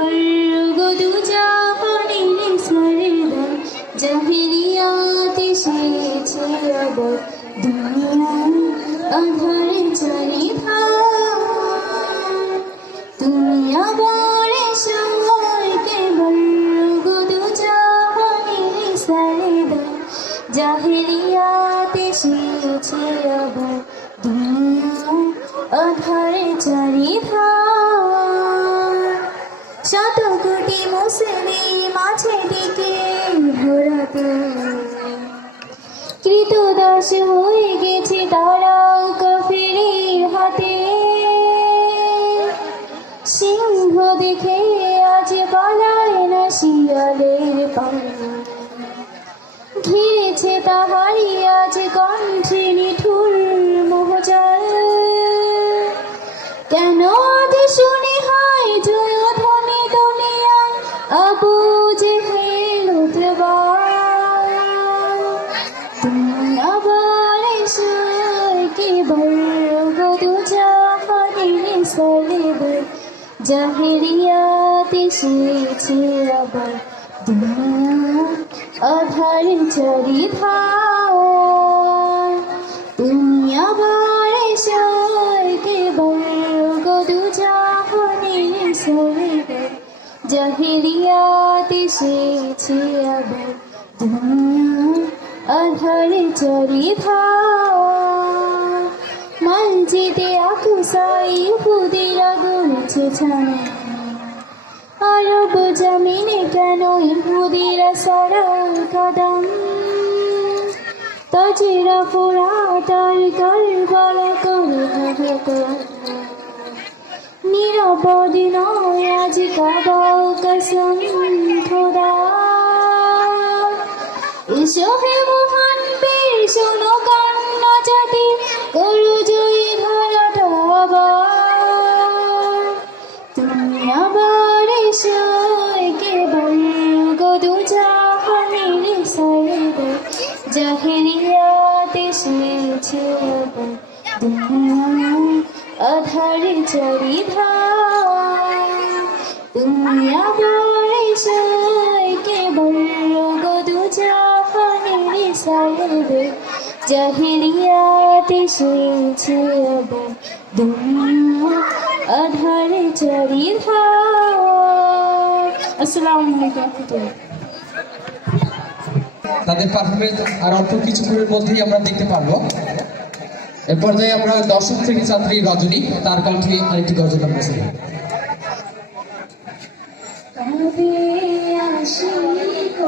বরগদু জাহানের সরদার জাহিলিয়াত এসেছে আবার দুনিয়ার আধার চারিধার তুমি আবার সরকে বরগদু জাহানের সরদার জাহিলিয়াত এসেছে আবার দুনিয়ার আধার চারিধার শত কোটি মুসলিম আছে দিকে ঘোরাতে কৃতদাস হয়ে গেছে তারা কাফেরের হাতে সিংহ দেখে আজ পালায় না শিয়ালের পালা ঘিরেছে তাহারি আজ কণ্ঠে নিঠুর মোহজাল কেন আজ শুনি হয় জয়ধ্বনি দুনিয়ায় আবু জেহেল তুমি আবার এসে বরগদু জাহানের সরদার জাহিলিয়াত এসেছে আবার দুনিয়ার আধার চারিধার তুমি আবার এসে বরগদু জাহানের সরদার জাহিলিয়াত এসেছে আবার দুনিয়ার আধার চারিধার মসজিদে আকসায় ইহুদিরা গড়েছে ছানা আরব জমিনে কেন ইহুদিরা সারা কদম তাজেরা ফোরাত আর কারবালা করে নিরাপদ নয় আজ কাবা কসম খোদা এসো হে মহান বীর শোনো কান্না জাতি করো জয়ী ধারাটা আবার তুমি আবার এসো কে বরগদু জাহানের সরদার জাহিলিয়াত এসেছে আবার দুনিয়ার আধার চারিধার তুমি আবার এসো কে বরগদু জাহানের সরদার জাহিলিয়াত এসেছে আবার দুনিয়ার আধার চারিধার। আসসালামু আলাইকুম। তাদের পারফরমেন্স আর অল্প কিছুক্ষণের মধ্যেই আমরা দেখতে পারবো। এর পর্যায়ে আমরা দর্শক থেকে ছাত্রী রজনী তার কণ্ঠে আরেকটি গজল আমরা শুনি। আশিক